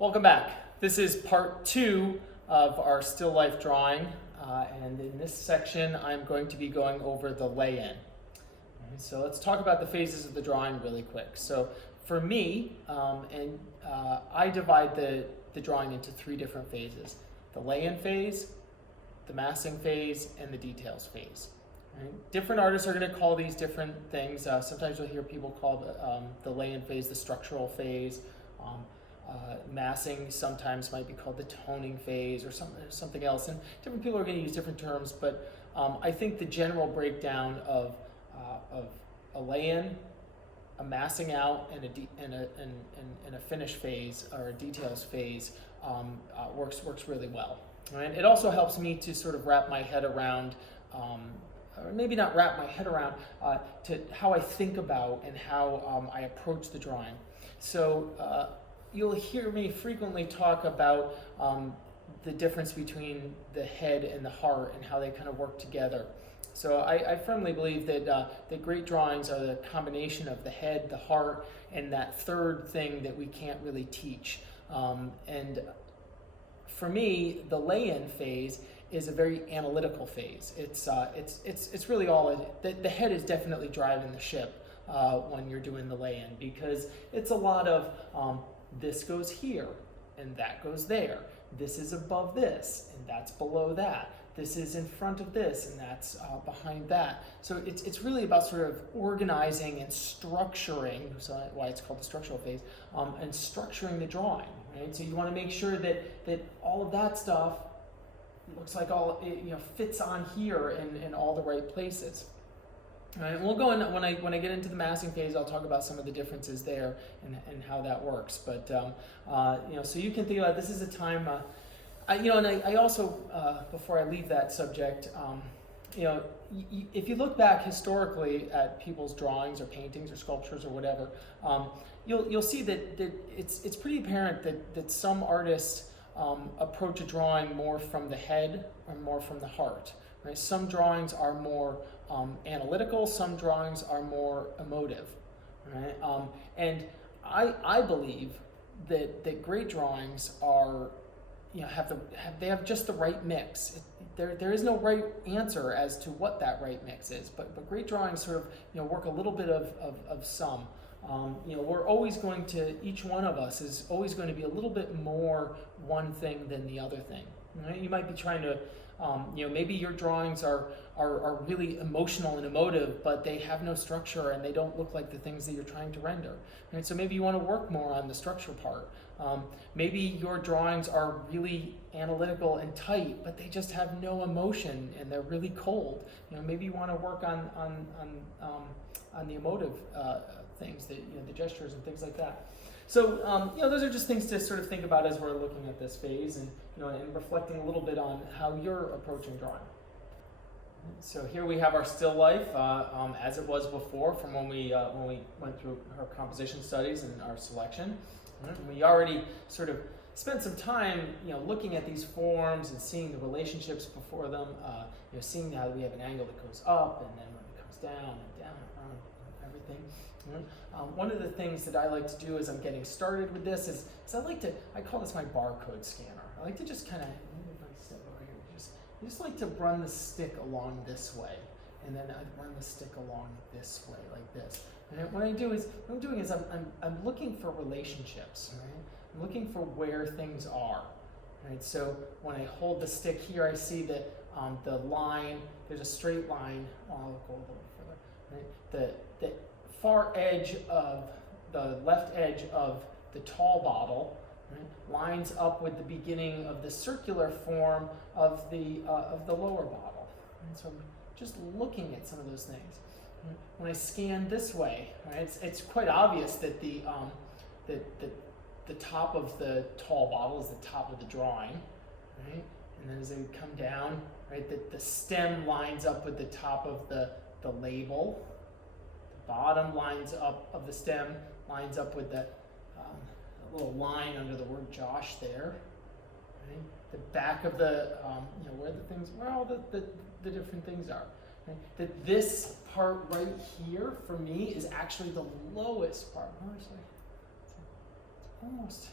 Welcome back. This is part 2 of our still life drawing, and in this section I'm going to be going over the lay-in. So let's talk about the phases of the drawing really quick. So for me, I divide the drawing into 3 different phases: the lay-in phase, the massing phase, and the details phase. Right? Different artists are going to call these different things. Sometimes you'll hear people call the lay-in phase the structural phase. Massing sometimes might be called the toning phase or something else, and different people are going to use different terms, but I think the general breakdown of a lay-in, a massing out, and a finish phase or a details phase works really well. Right? It also helps me to sort of wrap my head around, or maybe not wrap my head around, to how I think about and how I approach the drawing. So you'll hear me frequently talk about the difference between the head and the heart and how they kind of work together. So I firmly believe that great drawings are the combination of the head, the heart, and that third thing that we can't really teach. And for me, the lay-in phase is a very analytical phase. It's really all the head is definitely driving the ship when you're doing the lay-in, because it's a lot of this goes here and that goes there. This is above this and that's below that. This is in front of this and that's behind that. So it's really about sort of organizing and structuring, so why it's called the structural phase, and structuring the drawing. Right? So you want to make sure that all of that stuff looks like fits on here in all the right places. All right, and we'll go in when I get into the massing phase. I'll talk about some of the differences there and how that works. But so you can think about this is a time. I also before I leave that subject, if you look back historically at people's drawings or paintings or sculptures or whatever, you'll see that it's pretty apparent that some artists approach a drawing more from the head or more from the heart. Right? Some drawings are more analytical, some drawings are more emotive. Right? And I believe that great drawings are, they have just the right mix. There is no right answer as to what that right mix is, but great drawings sort of work a little bit of some. We're always going to, each one of us is always going to be a little bit more one thing than the other thing. Right? You might be trying to, maybe your drawings are really emotional and emotive, but they have no structure and they don't look like the things that you're trying to render. Right? So maybe you want to work more on the structure part. Maybe your drawings are really analytical and tight, but they just have no emotion and they're really cold. Maybe you want to work on the emotive things, the gestures and things like that. So those are just things to sort of think about as we're looking at this phase and and reflecting a little bit on how you're approaching drawing. So here we have our still life as it was before from when we went through our composition studies and our selection. We already sort of spent some time looking at these forms and seeing the relationships before them. Seeing how we have an angle that goes up and then when it comes down and down and around and everything. One of the things that I like to do as I'm getting started with this is I call this my barcode scanner. I like to just kind of, just like to run the stick along this way, and then I run the stick along this way, like this. And what I'm doing is I'm looking for relationships. Right? I'm looking for where things are. Right? So when I hold the stick here, I see that the line. There's a straight line. I'll go a little further. Right? The far edge of the left edge of the tall bottle, right, lines up with the beginning of the circular form of the lower bottle. And so I'm just looking at some of those things. When I scan this way, right, it's quite obvious that the top of the tall bottle is the top of the drawing, right? And then as I come down, right, the stem lines up with the top of the label. Bottom lines up of the stem lines up with the little line under the word Josh there. Right? The back of the where all the different things are. Right? That this part right here for me is actually the lowest part. It's almost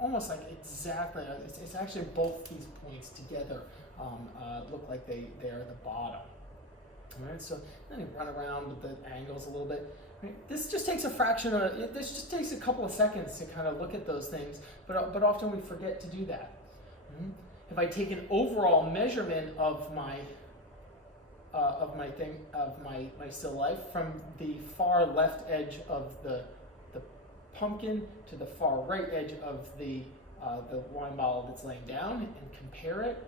almost like exactly, it's actually both these points together look like they are the bottom. All right, so then you run around with the angles a little bit. Right? This just takes a fraction of, this just takes a couple of seconds to kind of look at those things, but often we forget to do that. Mm-hmm. If I take an overall measurement of my still life from the far left edge of the pumpkin to the far right edge of the wine bottle that's laying down and compare it,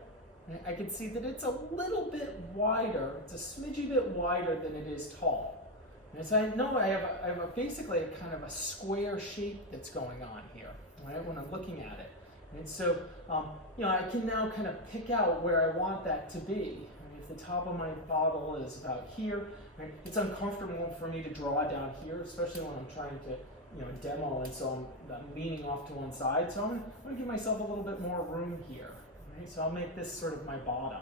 I can see that it's a little bit wider, it's a smidgy bit wider than it is tall. And so I know I have basically a kind of a square shape that's going on here, right, when I'm looking at it. And so, I can now kind of pick out where I want that to be. If the top of my bottle is about here, right, it's uncomfortable for me to draw down here, especially when I'm trying to, demo, and so I'm leaning off to one side. So I'm going to give myself a little bit more room here. Right? So I'll make this sort of my bottom.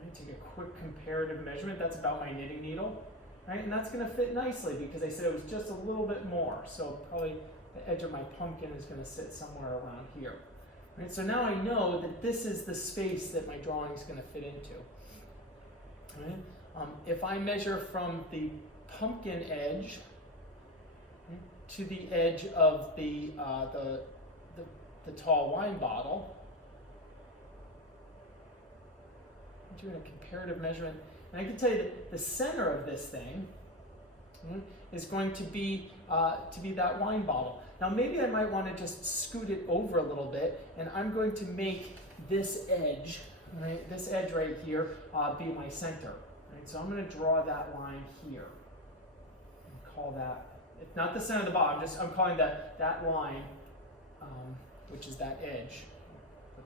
Right? Take a quick comparative measurement. That's about my knitting needle. Right? And that's going to fit nicely because I said it was just a little bit more. So probably the edge of my pumpkin is going to sit somewhere around here. Right? So now I know that this is the space that my drawing is going to fit into. Right? If I measure from the pumpkin edge to the edge of the tall wine bottle, I'm doing a comparative measurement, and I can tell you that the center of this thing is going to be that wine bottle. Now maybe I might want to just scoot it over a little bit, and I'm going to make this edge, right, this edge right here, be my center. Right? So I'm going to draw that line here and call that, it's not the center of the bottom, I'm calling that line, which is that edge. I'm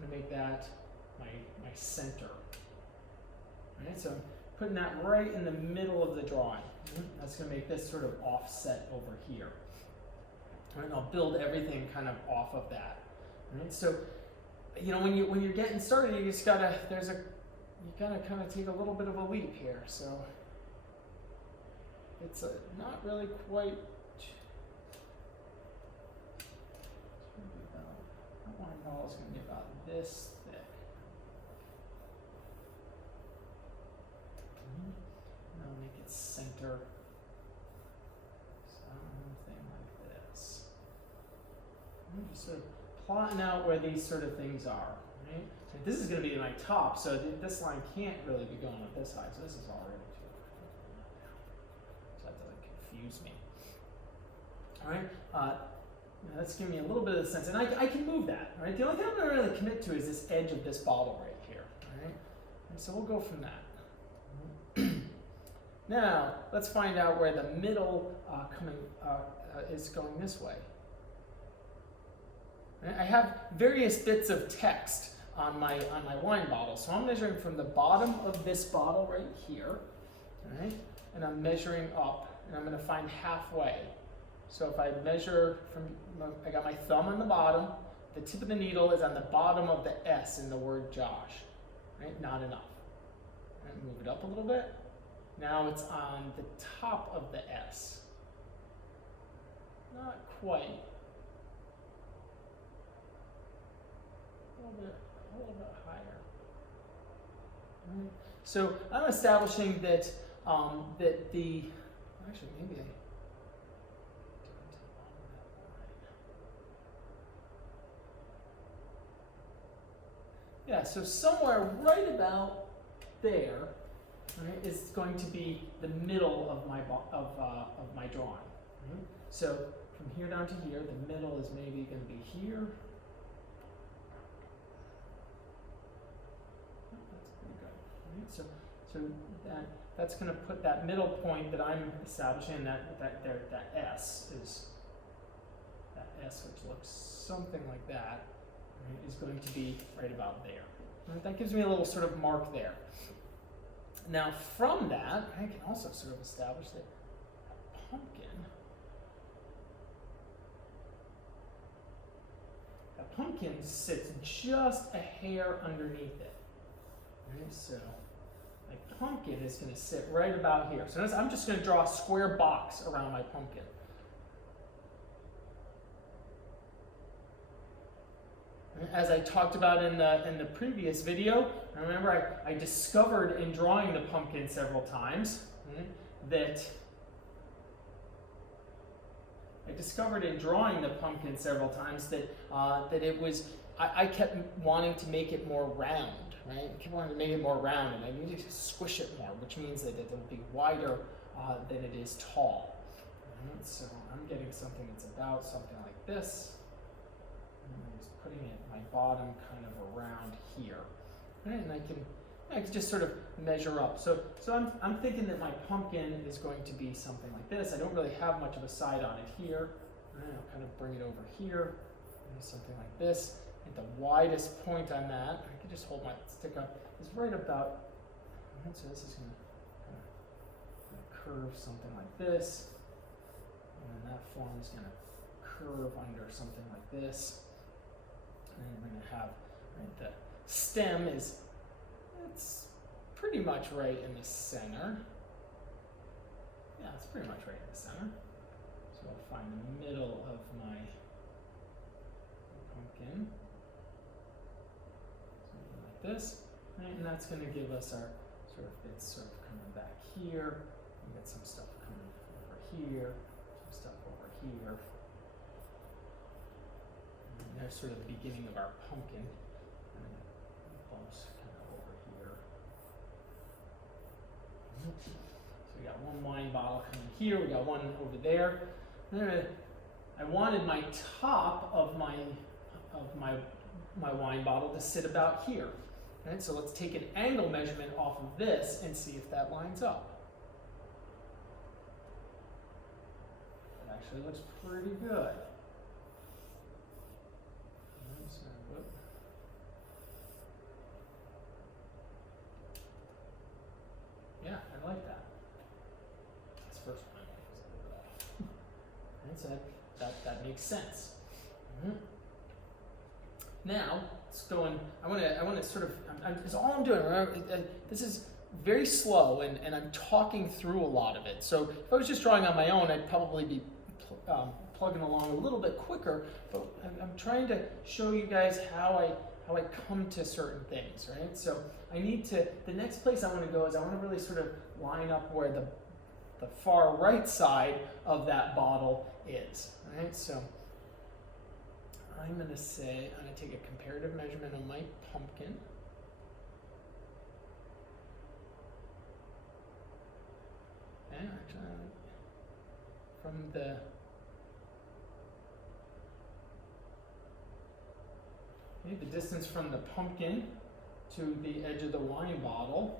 going to make that my center. Right? So I'm putting that right in the middle of the drawing. That's going to make this sort of offset over here. Right? And I'll build everything kind of off of that. Right? So, when you're getting started, you just gotta kind of take a little bit of a leap here. So it's not really quite. That wine bottle is going to be about this thick. And I'll make it center. Something like this. I'm just sort of plotting out where these sort of things are. Right? And this is going to be my top, so this line can't really be going up this side. So this is already too. So that doesn't confuse me. All right. That's giving me a little bit of the sense, and I can move that. Right. The only thing I'm going to really commit to is this edge of this bottle right here. All right. And so we'll go from that. Now let's find out where the middle is going this way. I have various bits of text on my wine bottle. So I'm measuring from the bottom of this bottle right here, right? And I'm measuring up, and I'm going to find halfway. So if I measure I got my thumb on the bottom, the tip of the needle is on the bottom of the S in the word Josh, right? Not enough. Right? Move it up a little bit. Now it's on the top of the S. Not quite. A little bit higher. Right. So I'm establishing that actually maybe I yeah. So somewhere right about there, right, is going to be the middle of my drawing. Right? So from here down to here, the middle is maybe going to be here. So that's going to put that middle point that I'm establishing, that S is that S, which looks something like that, right, is going to be right about there. Right, that gives me a little sort of mark there. Now from that, I can also sort of establish that pumpkin sits just a hair underneath it. Right, so my pumpkin is going to sit right about here. So notice I'm just going to draw a square box around my pumpkin. as I talked about in the previous video, remember I discovered in drawing the pumpkin several times that it was, I kept wanting to make it more round, right? I kept wanting to make it more round, and I needed to squish it more, which means that it will be wider than it is tall. Right? So I'm getting something that's about something like this. And I'm just putting it, my bottom kind of around here. Right? And I can just sort of measure up. So I'm thinking that my pumpkin is going to be something like this. I don't really have much of a side on it here. Right? I'll kind of bring it over here, something like this. At the widest point on that, I can just hold my stick up, is right about, so this is going to curve something like this. And then that form is going to curve under something like this. And then we're going to have, right, the stem is, it's pretty much right in the center. Yeah, it's pretty much right in the center. So I'll find the middle of my pumpkin. Something like this. Right, and that's going to give us our sort of bits sort of coming back here. We got some stuff coming over here. Stuff over here. And there's sort of the beginning of our pumpkin. And bumps kind of over here. So we got one wine bottle coming here, we got one over there. And then I wanted my top of my wine bottle to sit about here. Right? So let's take an angle measurement off of this and see if that lines up. Actually looks pretty good. Yeah, I like that. This first one was a little bit off. And so that makes sense. Now let's go in. I want to sort of. Because all I'm doing. Remember, this is very slow, and I'm talking through a lot of it. So if I was just drawing on my own, I'd probably be plugging along a little bit quicker, but I'm trying to show you guys how I come to certain things, right? So I need to, the next place I want to go is I want to really sort of line up where the far right side of that bottle is, right? So I'm going to say, I'm going to take a comparative measurement of my pumpkin. And actually, from the distance from the pumpkin to the edge of the wine bottle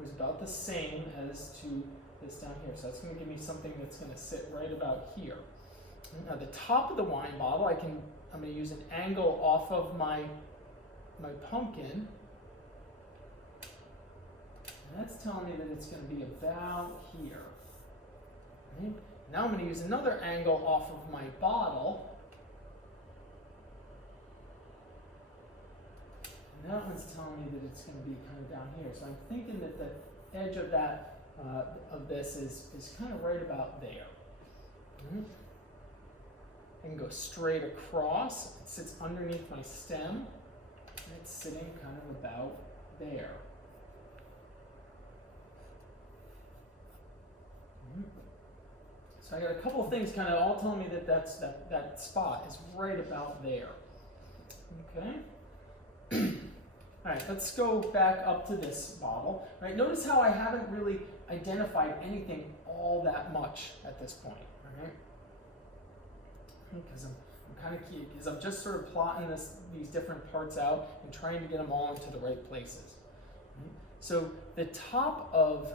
was about the same as to this down here. So that's going to give me something that's going to sit right about here. Now the top of the wine bottle, I'm going to use an angle off of my pumpkin. And that's telling me that it's going to be about here. Right? Now I'm going to use another angle off of my bottle. And that one's telling me that it's going to be kind of down here. So I'm thinking that the edge of that of this is kind of right about there. I can go straight across. It sits underneath my stem. And it's sitting kind of about there. So I got a couple of things kind of all telling me that that spot is right about there. Okay. All right, let's go back up to this bottle. All right, notice how I haven't really identified anything all that much at this point. All right, because I'm kind of key, because I'm just sort of plotting these different parts out and trying to get them all into the right places. Right? So the top of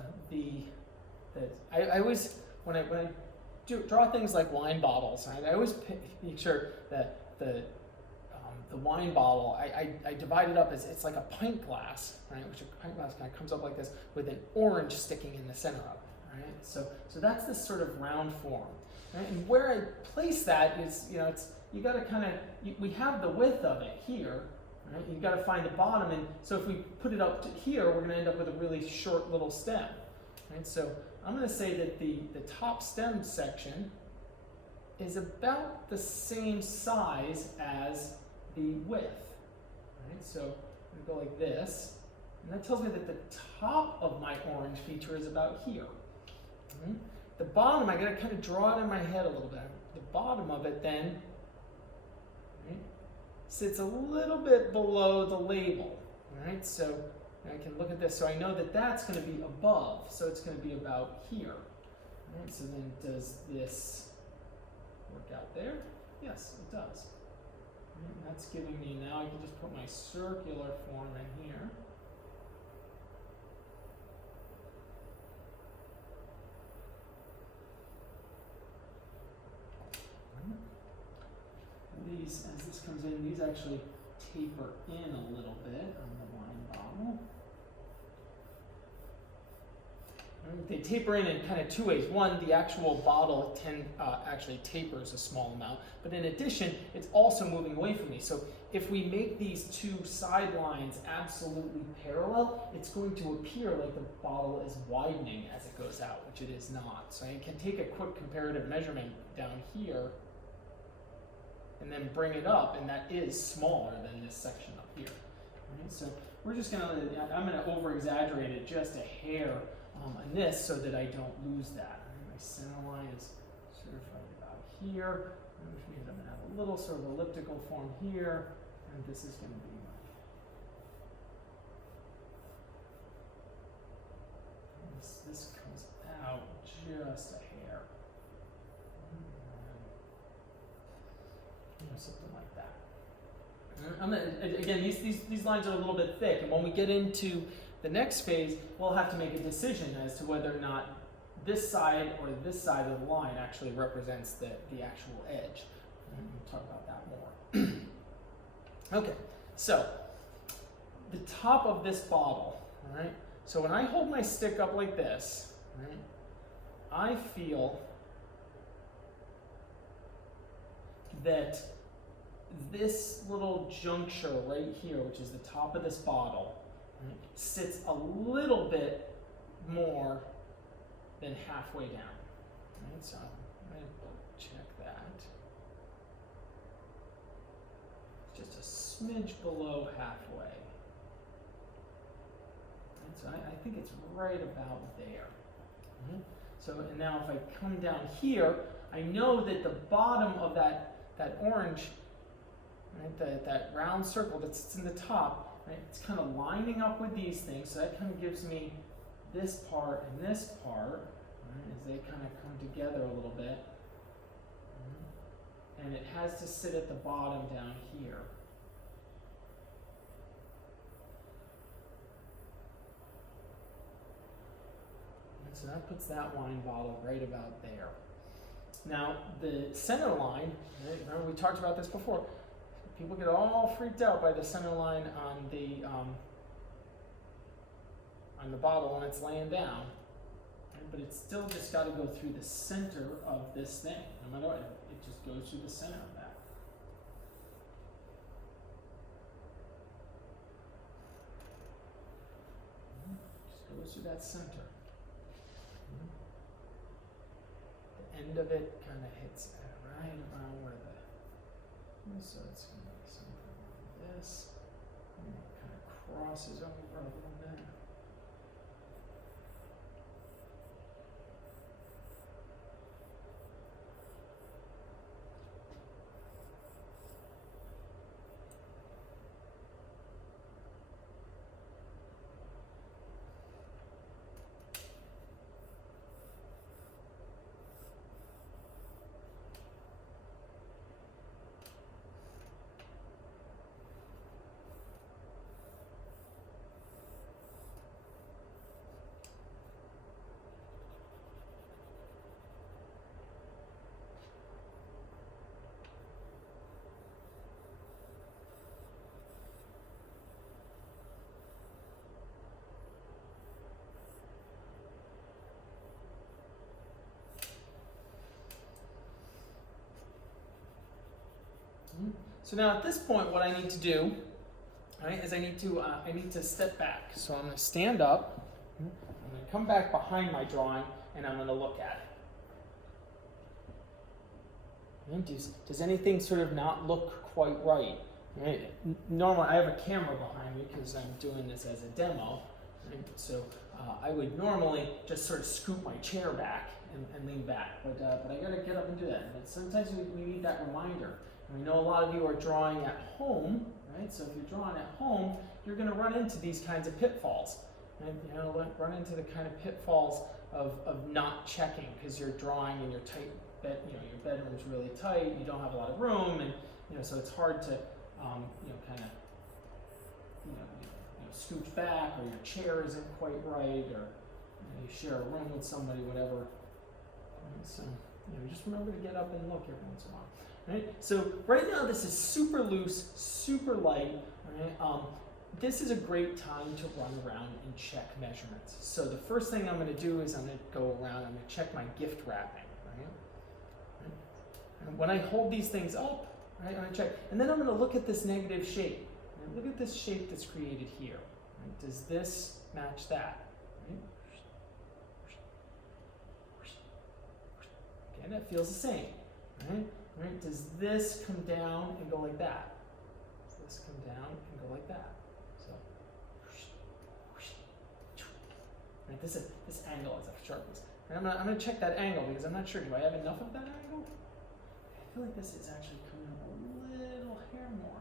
I always when I draw things like wine bottles, right, I always make sure that the wine bottle, I divide it up as it's like a pint glass, right? Which a pint glass kind of comes up like this with an orange sticking in the center of it, right? So that's this sort of round form, right? And where I place that is, you got to kind of, we have the width of it here, right? You got to find the bottom, and so if we put it up to here, we're going to end up with a really short little stem, right? So I'm going to say that the top stem section is about the same size as the width, Right, so I'm going to go like this, and that tells me that the top of my orange feature is about here. The bottom, I got to kind of draw it in my head a little bit. The bottom of it then, right, sits a little bit below the label. Right, so I can look at this, so I know that that's going to be above, so it's going to be about here. Right, so then does this work out there? Yes, it does. Right, that's giving me, now I can just put my circular form in here. These, as this comes in, these actually taper in a little bit on the wine bottle. They taper in kind of two ways. One, the actual bottle actually tapers a small amount, but in addition, it's also moving away from me. So if we make these two side lines absolutely parallel, it's going to appear like the bottle is widening as it goes out, which it is not. So I can take a quick comparative measurement down here and then bring it up, and that is smaller than this section up here. Right? So we're just gonna, I'm gonna over-exaggerate it just a hair on this so that I don't lose that. Right? My center line is sort of right about here, which means I'm gonna have a little sort of elliptical form here, and this is gonna be my, this comes out just a hair. Something like that. I'm gonna, again, these lines are a little bit thick, and when we get into the next phase, we'll have to make a decision as to whether or not this side or this side of the line actually represents the actual edge. And we'll talk about that more. Okay, so the top of this bottle, all right? So when I hold my stick up like this, right, I feel that this little juncture right here, which is the top of this bottle, right, sits a little bit more than halfway down. Right, so I'm going to check that. It's just a smidge below halfway. Right, so I think it's right about there. Right? So and now if I come down here, I know that the bottom of that orange, right, that round circle that sits in the top, right, it's kind of lining up with these things, so that kind of gives me this part and this part, right, as they kind of come together a little bit. And it has to sit at the bottom down here. And so that puts that wine bottle right about there. Now, the center line, right, remember we talked about this before, people get all freaked out by the center line on the bottle when it's laying down, right, but it's still just got to go through the center of this thing. No matter what, it just goes through the center of that. Just goes through that center. End of it kind of hits right around where so it's going to be something like this, and it kind of crosses over a little bit. So now at this point, what I need to do, right, is I need to step back. So I'm going to stand up. I'm going to come back behind my drawing, and I'm going to look at it. And does anything sort of not look quite right? Right. Normally, I have a camera behind me because I'm doing this as a demo. Right? So I would normally just sort of scoot my chair back and lean back, but I got to get up and do that. And sometimes we need that reminder. And we know a lot of you are drawing at home, right? So if you're drawing at home, you're going to run into these kinds of pitfalls. And you're going to run into the kind of pitfalls of not checking because you're drawing in your tight bed. You know, your bedroom's really tight. You don't have a lot of room, and so it's hard to kind of scooch back, or your chair isn't quite right, or you share a room with somebody, whatever. Right, so just remember to get up and look every once in a while. Right? So right now this is super loose, super light. Right? This is a great time to run around and check measurements. So the first thing I'm going to do is I'm going to go around and I'm going to check my gift wrapping. Right? And when I hold these things up, right, I'm going to check, and then I'm going to look at this negative shape. And look at this shape that's created here. Right? Does this match that? Right? Okay, that feels the same. Right? Right? Does this come down and go like that? Does this come down and go like that? So, right? This angle is a sharpness. And I'm gonna check that angle because I'm not sure. Do I have enough of that angle? I feel like this is actually coming up a little hair more.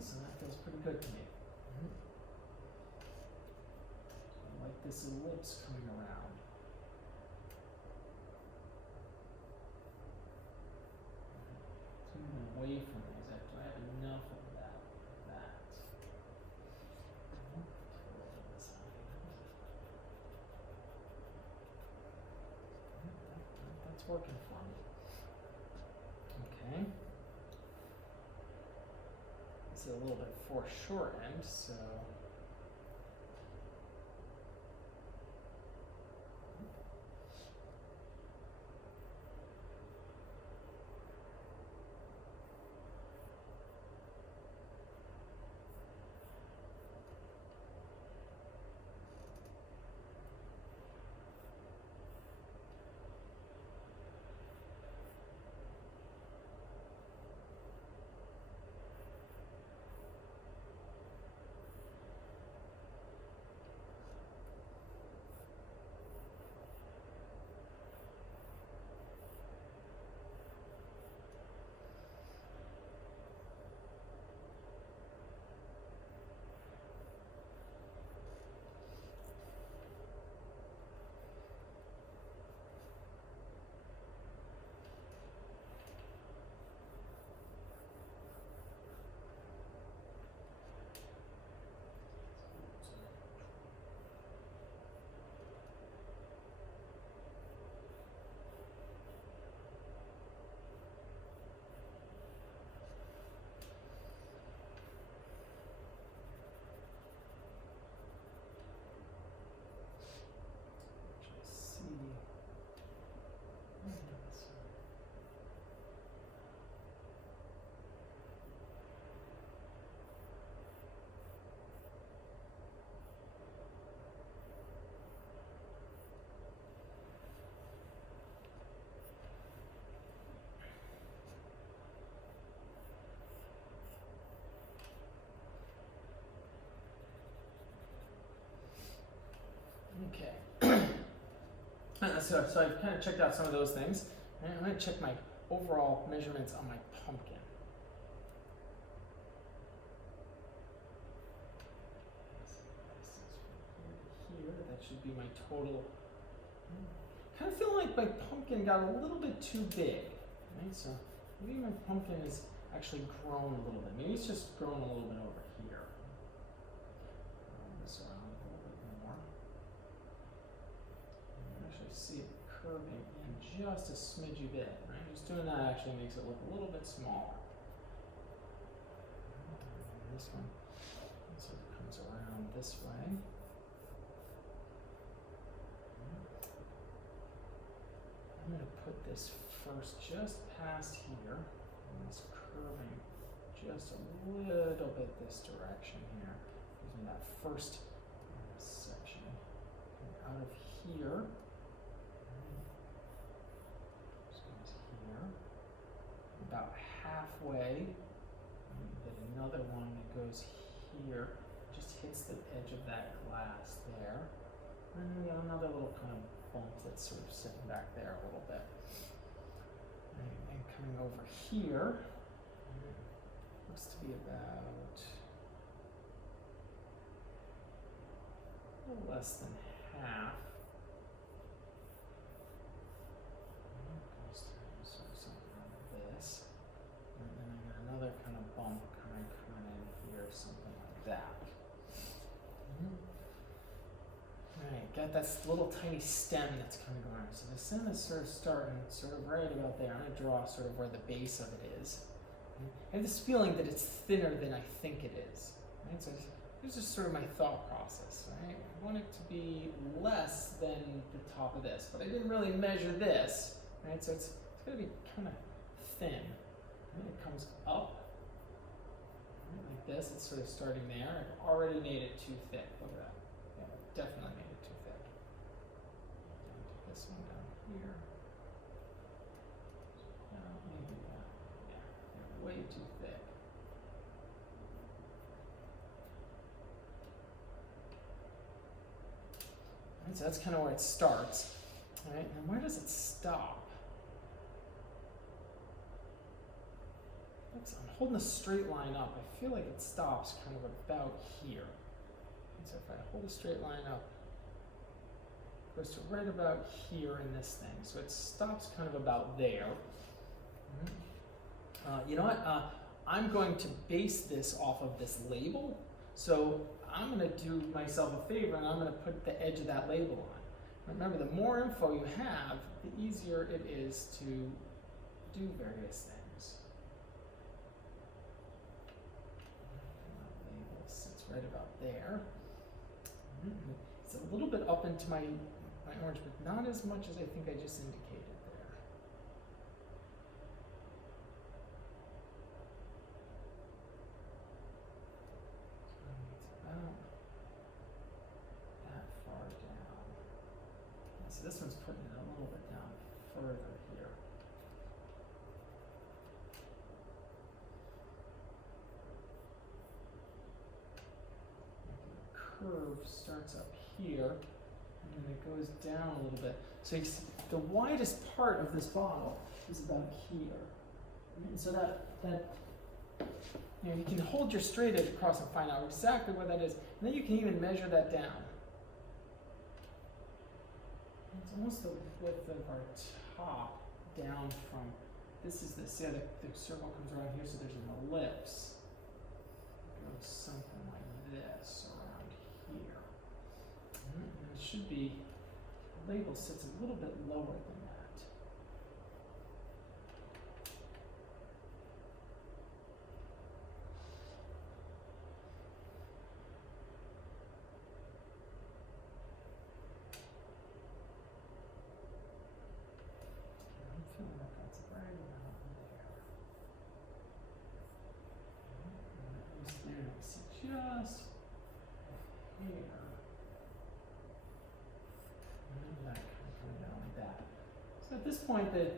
So that feels pretty good to me. I like this ellipse coming around. Let's move away from these. Do I have enough of that? That's working for me. Okay. This is a little bit foreshortened, so okay. So I've kind of checked out some of those things. Right, I'm going to check my overall measurements on my pumpkin. Here, that should be my total. Kind of feel like my pumpkin got a little bit too big. Right? So maybe my pumpkin is actually grown a little bit. Maybe it's just grown a little bit over here. This around a little bit more. You can actually see it curving in just a smidgy bit. Right? Just doing that actually makes it look a little bit smaller. And this one sort of comes around this way. I'm going to put this first just past here, and this curving just a little bit this direction here, using that first section. Out of here, just goes here, about halfway, then another one that goes here, just hits the edge of that glass there, and then we got another little kind of bump that's sort of sitting back there a little bit. And coming over here, looks to be about a little less than half. Goes through sort of something like this. And then I got another kind of bump coming in here, something like that. Alright, got that little tiny stem that's coming around. So the stem is sort of starting sort of right about there. I'm going to draw sort of where the base of it is. I have this feeling that it's thinner than I think it is. Right? So this is sort of my thought process. Right? I want it to be less than the top of this, but I didn't really measure this. Right? So it's going to be kind of thin. And it comes up like this. It's sort of starting there. I've already made it too thick. Look at that. Yeah, definitely made it too thick. Take this one down here. No, maybe that. Yeah, way too thick. Right, so that's kind of where it starts. All right, and where does it stop? So I'm holding a straight line up. I feel like it stops kind of about here. And so if I hold a straight line up, it goes to right about here in this thing. So it stops kind of about there. You know what? I'm going to base this off of this label. So I'm going to do myself a favor and I'm going to put the edge of that label on. Remember, the more info you have, the easier it is to do various things. Label sits right about there. It's a little bit up into my orange, but not as much as I think I just indicated there. It's about that far down. So this one's putting it a little bit down further here. The curve starts up here, and then it goes down a little bit. So you see, the widest part of this bottle is about here. And so that you can hold your straight edge across and find out exactly where that is. And then you can even measure that down. It's almost the width of our top down from, this is the circle comes around here, so there's an ellipse. It goes something like this around here. And it should be, the label sits a little bit lower than that. I'm feeling like that's right around there. And that goes there, and I see just here. And that kind of coming down like that. So at this point, the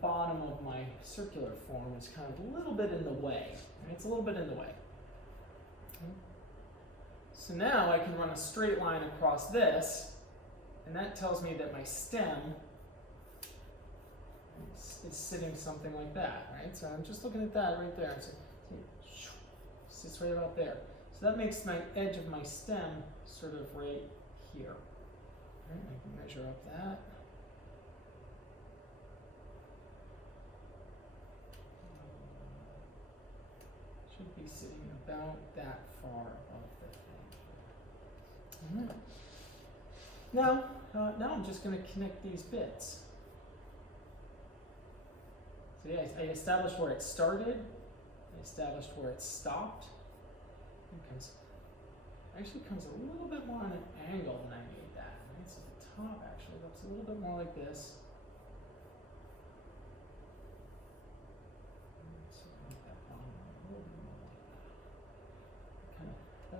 bottom of my circular form is kind of a little bit in the way. Right? It's a little bit in the way. So now I can run a straight line across this, and that tells me that my stem is sitting something like that, right? So I'm just looking at that right there. So it sits right about there. So that makes my edge of my stem sort of right here. Right? I can measure up that. Should be sitting about that far above the thing. Now I'm just going to connect these bits. So yeah, I established where it started. I established where it stopped. Actually comes a little bit more on an angle than I made that. Right? So the top actually looks a little bit more like this. So make that bottom a little bit more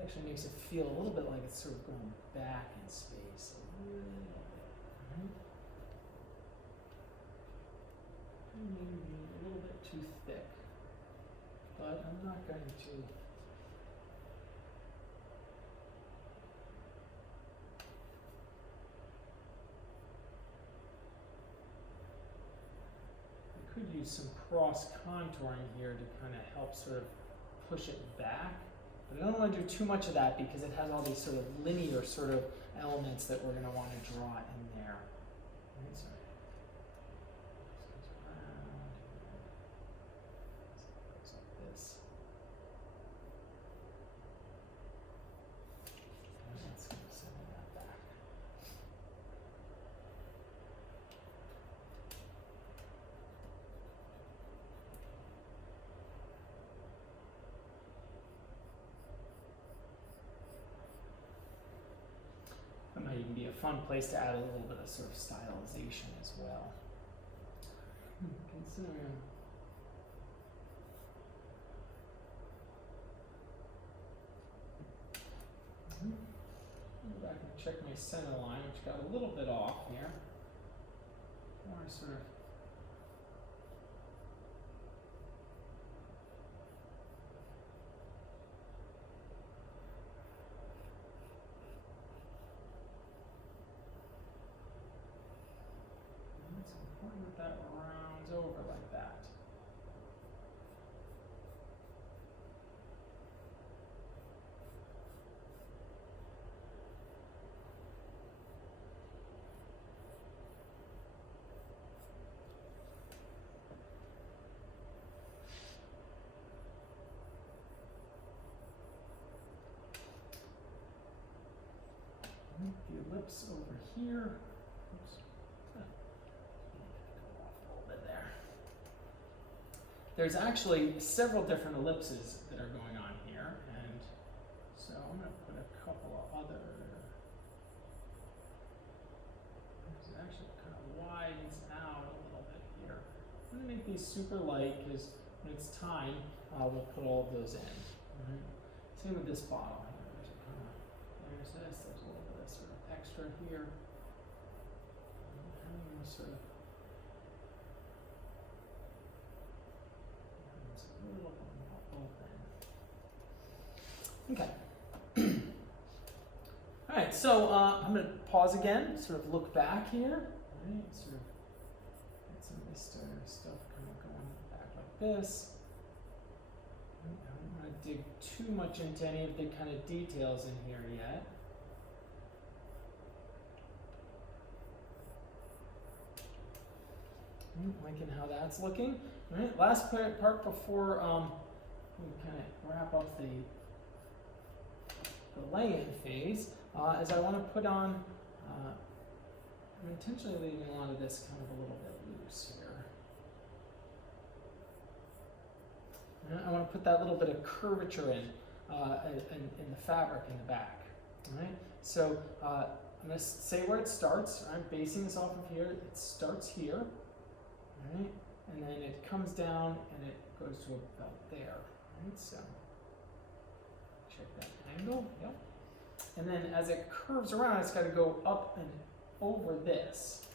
actually makes it feel a little bit like it's sort of going back in space a little bit. Right? Maybe a little bit too thick, but I'm not going to. I could use some cross contouring here to kind of help sort of push it back. But I don't want to do too much of that because it has all these sort of linear sort of elements that we're going to want to draw in there. Right, so this goes around, goes like this. And that's going to send that back. That might even be a fun place to add a little bit of sort of stylization as well. Considering go back and check my center line, which got a little bit off here. More sort of it's important that that rounds over like that. The ellipse over here. Oops. Go off a little bit there. There's actually several different ellipses that are going on here, and so I'm going to put a couple of other. It actually kind of widens out a little bit here. I'm going to make these super light because when it's time, we'll put all of those in. Right? Same with this bottle. There's this. There's a little bit of sort of extra here. And sort of. It's a little bit more open. Okay. All right. So I'm going to pause again. Sort of look back here. Right. Sort of get some of this stuff kind of going back like this. I don't want to dig too much into any of the kind of details in here yet. Liking how that's looking. All right, last part before we kind of wrap up the lay-in phase is I want to put on, I'm intentionally leaving a lot of this kind of a little bit loose here. I want to put that little bit of curvature in the fabric in the back. All right, so I'm going to say where it starts. I'm basing this off of here. It starts here, all right, and then it comes down and it goes to about there. All right, so check that angle. Yep. And then as it curves around, it's got to go up and over this.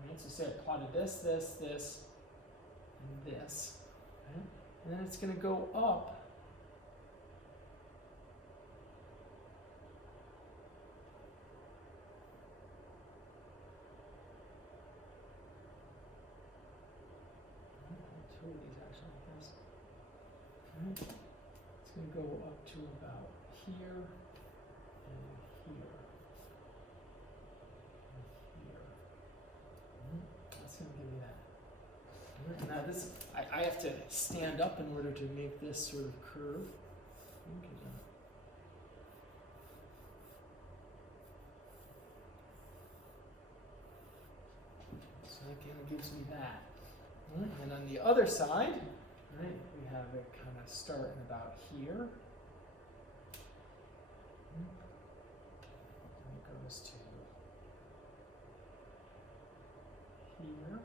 All right, so say I plotted this, this, this, and this. Right? And then it's going to go up two of these actually like this. Right? It's going to go up to about here and here and here. That's going to give me that. Now this, I have to stand up in order to make this sort of curve. So that kind of gives me that. And on the other side, right, we have it kind of start about here. And it goes to here.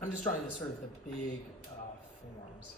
I'm just drawing the sort of the big forms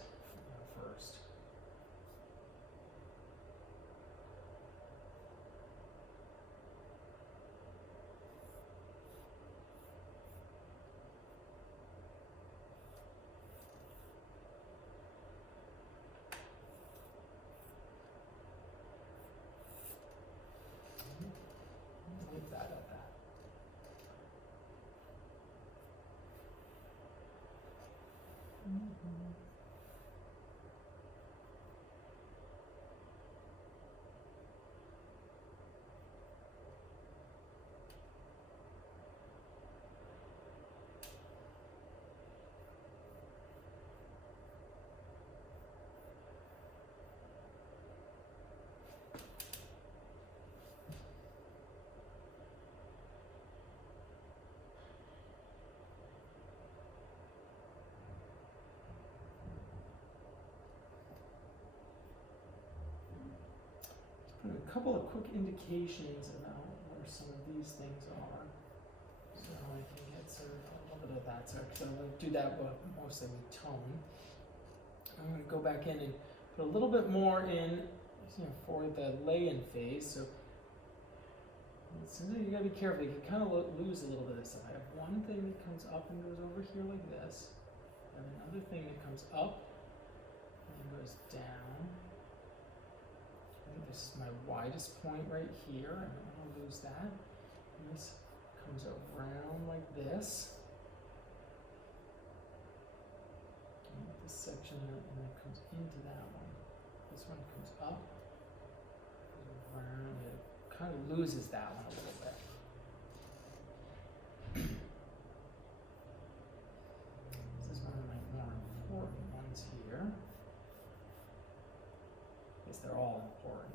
A couple of quick indications about where some of these things are, so I can get sort of a little bit of that. So I'm going to do that mostly with tone. I'm going to go back in and put a little bit more in, for the lay-in phase. So you got to be careful. You can kind of lose a little bit of stuff. I have one thing that comes up and goes over here like this, and another thing that comes up and goes down. This is my widest point right here. I don't want to lose that. And this comes around like this. And this section and then comes into that one. This one comes up, goes around. It kind of loses that one a little bit. This is one of my more important ones here. I guess they're all important.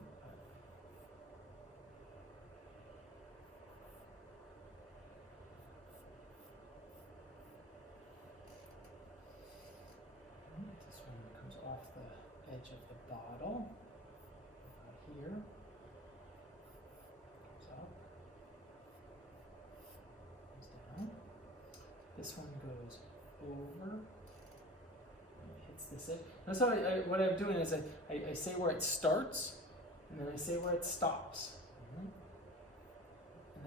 This one comes off the edge of the bottle. Here. Comes up. Comes down. This one goes over. Hits this edge. That's how what I'm doing is I say where it starts, and then I say where it stops.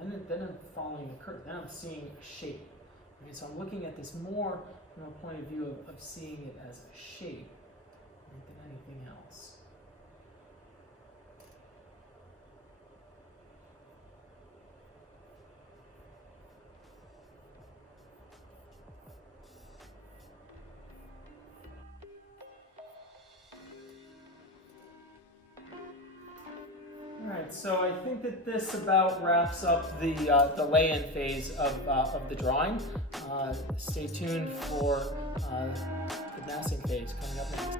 And then I'm following the curve. Then I'm seeing a shape. Right? So I'm looking at this more from a point of view of seeing it as a shape, right, than anything else. Alright, so I think that this about wraps up the lay-in phase of the drawing. Stay tuned for the massing phase coming up next.